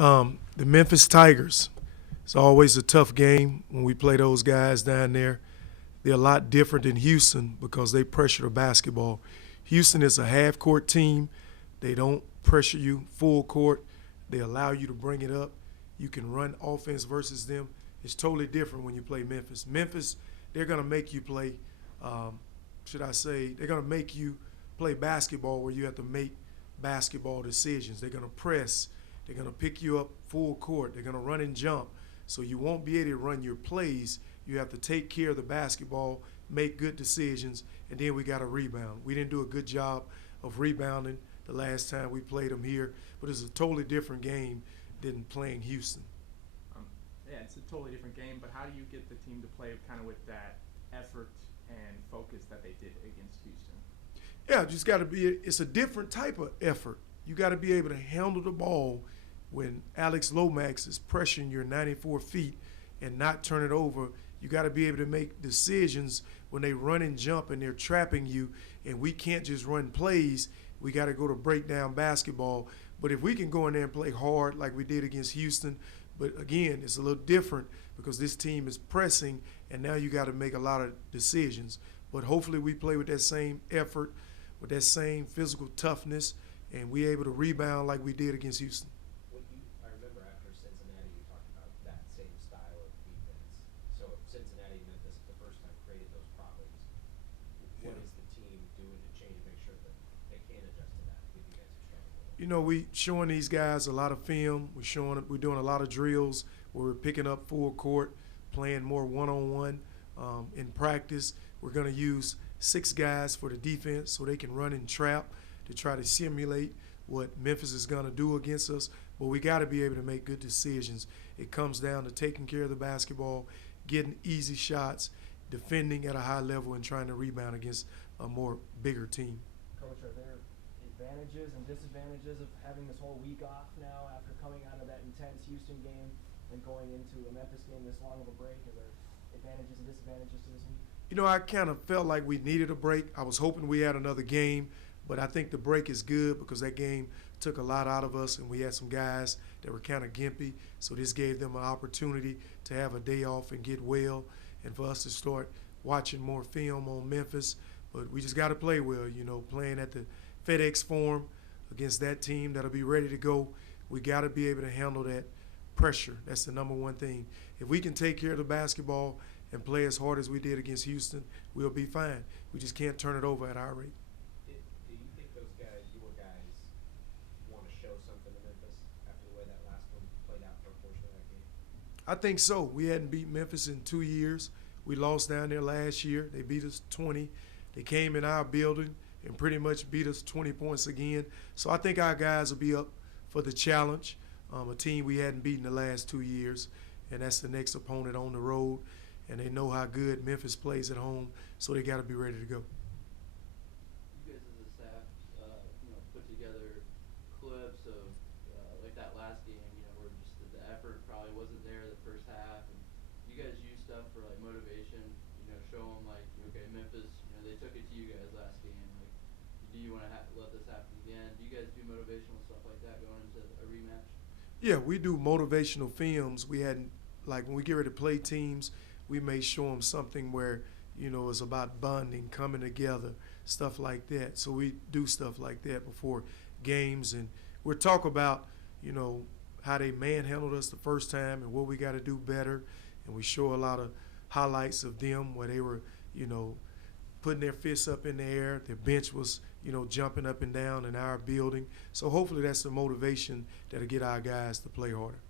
The Memphis Tigers. It's always a tough game when we play those guys down there. They're a lot different than Houston because they pressure the basketball. Houston is a half court team. They don't pressure you full court. They allow you to bring it up. You can run offense versus them. It's totally different when you play Memphis. Memphis, they're going to make you play, they're going to make you play basketball where you have to make basketball decisions. They're going to press. They're going to pick you up full court. They're going to run and jump. So you won't be able to run your plays. You have to take care of the basketball, make good decisions, and then we got to rebound. We didn't do a good job of rebounding the last time we played them here, but it's a totally different game than playing Houston. Yeah, it's a totally different game, but how do you get the team to play kind of with that effort and focus that they did against Houston? Yeah, just got to be. It's a different type of effort. You got to be able to handle the ball when Alex Lomax is pressuring your 94 feet and not turn it over. You got to be able to make decisions when they run and jump and they're trapping you, and we can't just run plays. We got to go to breakdown basketball. But if we can go in there and play hard like we did against Houston, but again, it's a little different because this team is pressing, and now you got to make a lot of decisions. But hopefully we play with that same effort, with that same physical toughness, and we able to rebound like we did against Houston. I remember after Cincinnati, you talked about that same style of defense. So Cincinnati and Memphis, the first time, created those problems. What is the team doing to change and make sure that they can adjust to that if you guys are struggling with it? You know, we showing these guys a lot of film. We're doing a lot of drills where we're picking up full court, playing more one-on-one in practice. We're going to use 6 guys for the defense so they can run and trap to try to simulate what Memphis is going to do against us. But we got to be able to make good decisions. It comes down to taking care of the basketball, getting easy shots, defending at a high level, and trying to rebound against a more bigger team. Coach, are there advantages and disadvantages of having this whole week off now after coming out of that intense Houston game and going into a Memphis game this long of a break? Are there advantages and disadvantages to this week? You know, I kind of felt like we needed a break. I was hoping we had another game, but I think the break is good because that game took a lot out of us, and we had some guys that were kind of gimpy. So this gave them an opportunity to have a day off and get well, and for us to start watching more film on Memphis. But we just got to play well, playing at the FedEx Forum against that team that'll be ready to go. We got to be able to handle that pressure. That's the number one thing. If we can take care of the basketball and play as hard as we did against Houston, we'll be fine. We just can't turn it over at our rate. Do you think those guys, your guys, want to show something to Memphis after the way that last one played out for a portion of that game? I think so. We hadn't beat Memphis in 2 years. We lost down there last year. They beat us 20. They came in our building and pretty much beat us 20 points again. So I think our guys will be up for the challenge, a team we hadn't beaten the last 2 years, and that's the next opponent on the road. And they know how good Memphis plays at home, so they got to be ready to go. You guys as a staff, put together clips of like that last game, where just the effort probably wasn't there the first half, and you guys use stuff for like motivation, show them like, okay, Memphis, they took it to you guys last game. Like, do you want to let this happen again? Do you guys do motivational stuff like that going into a rematch? Yeah, we do motivational films. We hadn't, like when we get ready to play teams, we may show them something where, it's about bonding, coming together, stuff like that. So we do stuff like that before games. And we'll talk about, how they manhandled us the first time and what we got to do better. And we show a lot of highlights of them where they were, putting their fists up in the air. Their bench was, jumping up and down in our building. So hopefully that's the motivation that'll get our guys to play harder.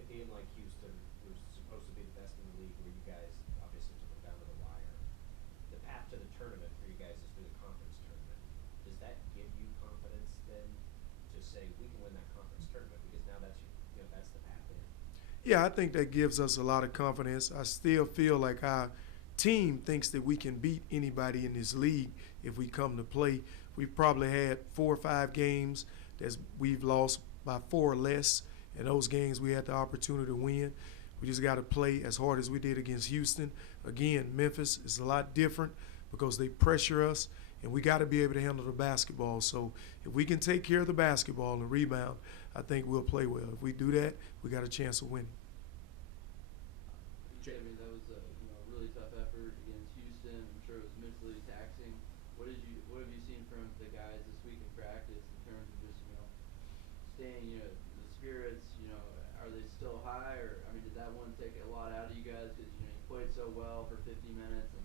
A game like Houston, who's supposed to be the best in the league, where you guys obviously took them down to the wire, the path to the tournament for you guys is through the conference tournament. Does that give you confidence then to say we can win that conference tournament because now that's that's the path in? Yeah, I think that gives us a lot of confidence. I still feel like our team thinks that we can beat anybody in this league if we come to play. We've probably had 4 or 5 games that we've lost by 4 or less, and those games we had the opportunity to win. We just got to play as hard as we did against Houston. Again, Memphis is a lot different because they pressure us, and we got to be able to handle the basketball. So if we can take care of the basketball and rebound, I think we'll play well. If we do that, we got a chance of winning. I mean, that was a really tough effort against Houston. I'm sure it was mentally taxing. What have you seen from the guys this week in practice in terms of just staying the spirits? Are they still high, or I mean, did that one take a lot out of you guys because you played so well for 50 minutes and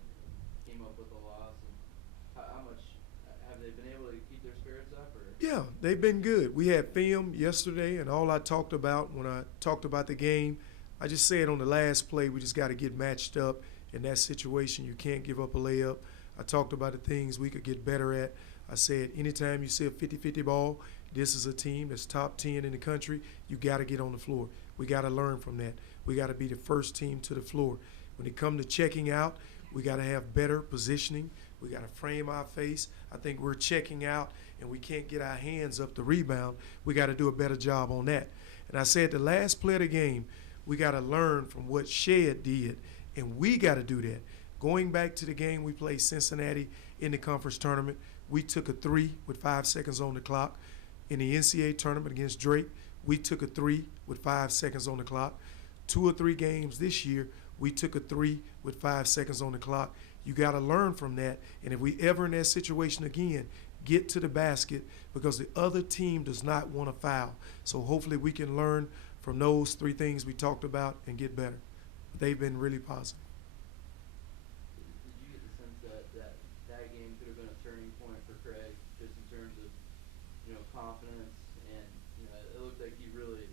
came up with a loss? And how much have they been able to keep their spirits up? Or Yeah, they've been good. We had film yesterday, and all I talked about when I talked about the game, I just said on the last play, we just got to get matched up in that situation. You can't give up a layup. I talked about the things we could get better at. I said anytime you see a 50-50 ball, this is a team that's top 10 in the country. You got to get on the floor. We got to learn from that. We got to be the first team to the floor. When it comes to checking out, we got to have better positioning. We got to frame our face. I think we're checking out, and we can't get our hands up to rebound. We got to do a better job on that. And I said the last play of the game, we got to learn from what Shed did, and we got to do that. Going back to the game we played Cincinnati in the conference tournament, we took a 3 with 5 seconds on the clock. In the NCAA tournament against Drake, we took a 3 with 5 seconds on the clock. 2 or 3 games this year, we took a 3 with 5 seconds on the clock. You got to learn from that, and if we ever in that situation again, get to the basket because the other team does not want to foul. So hopefully we can learn from those 3 things we talked about and get better. They've been really positive. Did you get the sense that game could have been a turning point for Craig, just in terms of confidence, and it looked like he really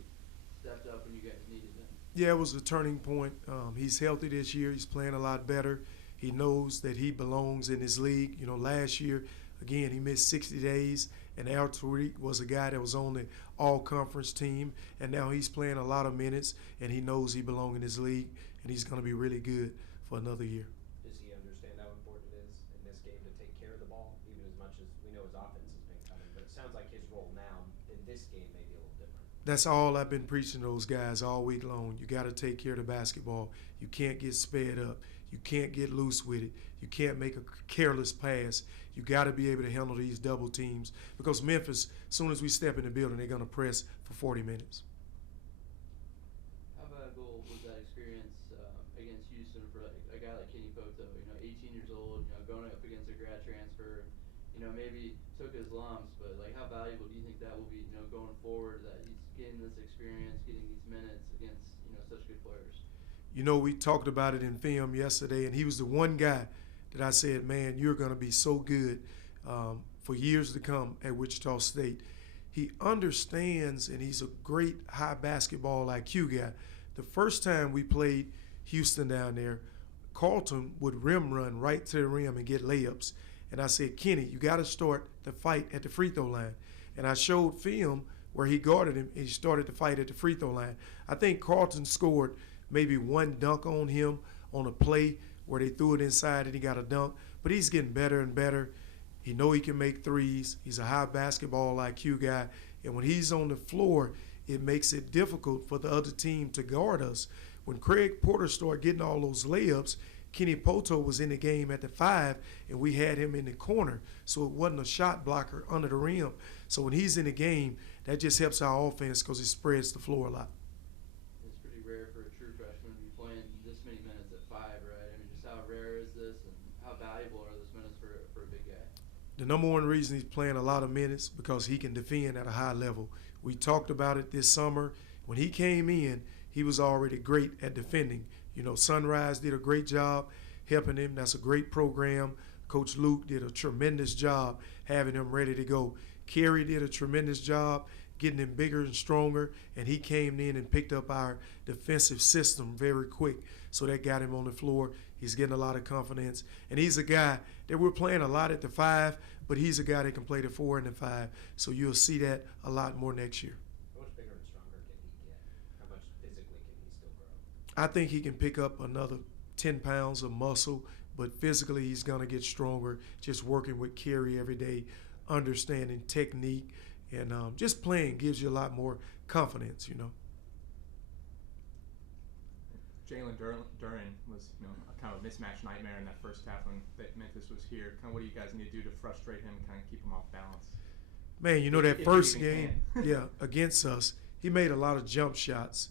stepped up when you guys needed him? Yeah, it was a turning point. He's healthy this year. He's playing a lot better. He knows that he belongs in this league. Last year, again, he missed 60 days, and Al Tariq was a guy that was on the all-conference team, and now he's playing a lot of minutes, and he knows he belongs in this league, and he's going to be really good for another year. Does he understand how important it is in this game to take care of the ball, even as much as we know his offense has been coming? But it sounds like his role now in this game may be a little different. That's all I've been preaching to those guys all week long. You got to take care of the basketball. You can't get sped up. You can't get loose with it. You can't make a careless pass. You got to be able to handle these double teams because Memphis, as soon as we step in the building, they're going to press for 40 minutes. How valuable was that experience against Houston for a guy like Kenny Poto? 18 years old, going up against a grad transfer, maybe took his lumps, but how valuable do you think that will be, going forward, that he's getting this experience, getting these minutes against, such good players? We talked about it in film yesterday, and he was the one guy that I said, man, you're going to be so good for years to come at Wichita State. He understands, and he's a great high basketball IQ guy. The first time we played Houston down there, Carlton would rim run right to the rim and get layups. And I said, Kenny, you got to start the fight at the free throw line. And I showed film where he guarded him, and he started the fight at the free throw line. I think Carlton scored maybe 1 dunk on him on a play where they threw it inside and he got a dunk. But he's getting better and better. He know he can make threes. He's a high basketball IQ guy. And when he's on the floor, it makes it difficult for the other team to guard us. When Craig Porter started getting all those layups, Kenny Poto was in the game at the 5, and we had him in the corner. So it wasn't a shot blocker under the rim. So when he's in the game, that just helps our offense because it spreads the floor a lot. It's pretty rare for a true freshman to be playing this many minutes at 5, right? I mean, just how rare is this, and how valuable are those minutes for a big guy? The number one reason he's playing a lot of minutes because he can defend at a high level. We talked about it this summer. When he came in, he was already great at defending. Sunrise did a great job helping him. That's a great program. Coach Luke did a tremendous job having him ready to go. Kerry did a tremendous job getting him bigger and stronger, and he came in and picked up our defensive system very quick. So that got him on the floor. He's getting a lot of confidence. And he's a guy that we're playing a lot at the 5, but he's a guy that can play the 4 and the 5. So you'll see that a lot more next year. How much bigger and stronger can he get? How much physically can he still grow? I think he can pick up another 10 pounds of muscle, but physically he's going to get stronger just working with Kerry every day, understanding technique, and just playing gives you a lot more confidence, Jalen Duran was, a kind of a mismatch nightmare in that first half when Memphis was here. Kind of what do you guys need to do to frustrate him, kind of keep him off balance? Man, that If first you even game, can. yeah, against us, he made a lot of jump shots.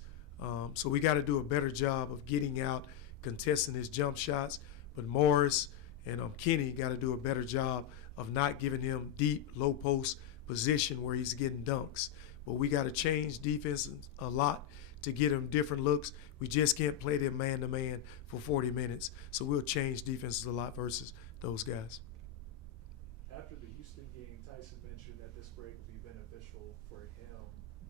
So we got to do a better job of getting out, contesting his jump shots. But Morris and Kenny got to do a better job of not giving him deep, low post position where he's getting dunks. But we got to change defense a lot to get him different looks. We just can't play them man-to-man for 40 minutes. So we'll change defenses a lot versus those guys. After the Houston game, Tyson mentioned that this break will be beneficial for him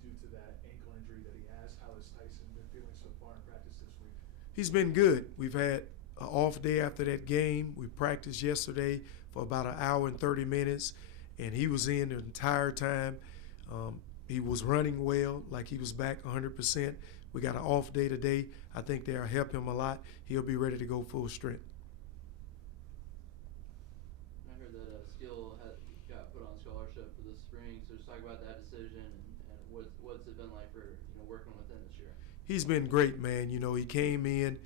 due to that ankle injury that he has. How has Tyson been feeling so far in practice this week? He's been good. We've had an off day after that game. We practiced yesterday for about an hour and 30 minutes, and he was in the entire time. He was running well, like he was back 100%. We got an off day today. I think they'll help him a lot. He'll be ready to go full strength. I heard that Skill got put on scholarship for this spring, so just talk about that decision and what's it been like for working with him this year. He's been great, man. He came in,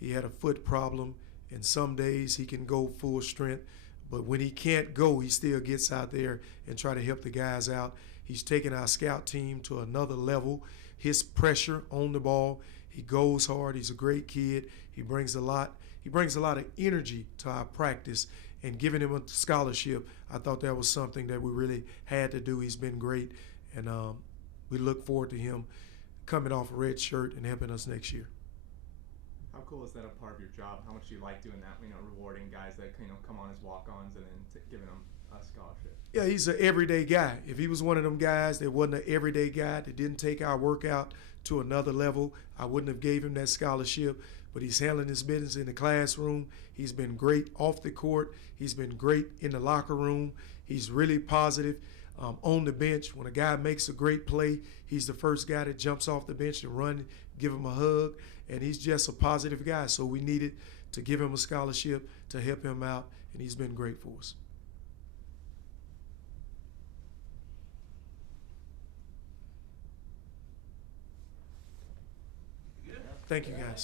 he had a foot problem, and some days he can go full strength. But when he can't go, he still gets out there and try to help the guys out. He's taken our scout team to another level. His pressure on the ball, he goes hard. He's a great kid. He brings a lot of energy to our practice. And giving him a scholarship, I thought that was something that we really had to do. He's been great, and we look forward to him coming off a red shirt and helping us next year. How cool is that a part of your job? How much do you like doing that? Rewarding guys that come on as walk-ons and then giving them a scholarship. Yeah, he's an everyday guy. If he was one of them guys that wasn't an everyday guy, that didn't take our workout to another level, I wouldn't have gave him that scholarship. But he's handling his business in the classroom. He's been great off the court. He's been great in the locker room. He's really positive on the bench. When a guy makes a great play, he's the first guy that jumps off the bench to run, give him a hug, and he's just a positive guy. So we needed to give him a scholarship to help him out, and he's been great for us. Thank you, guys.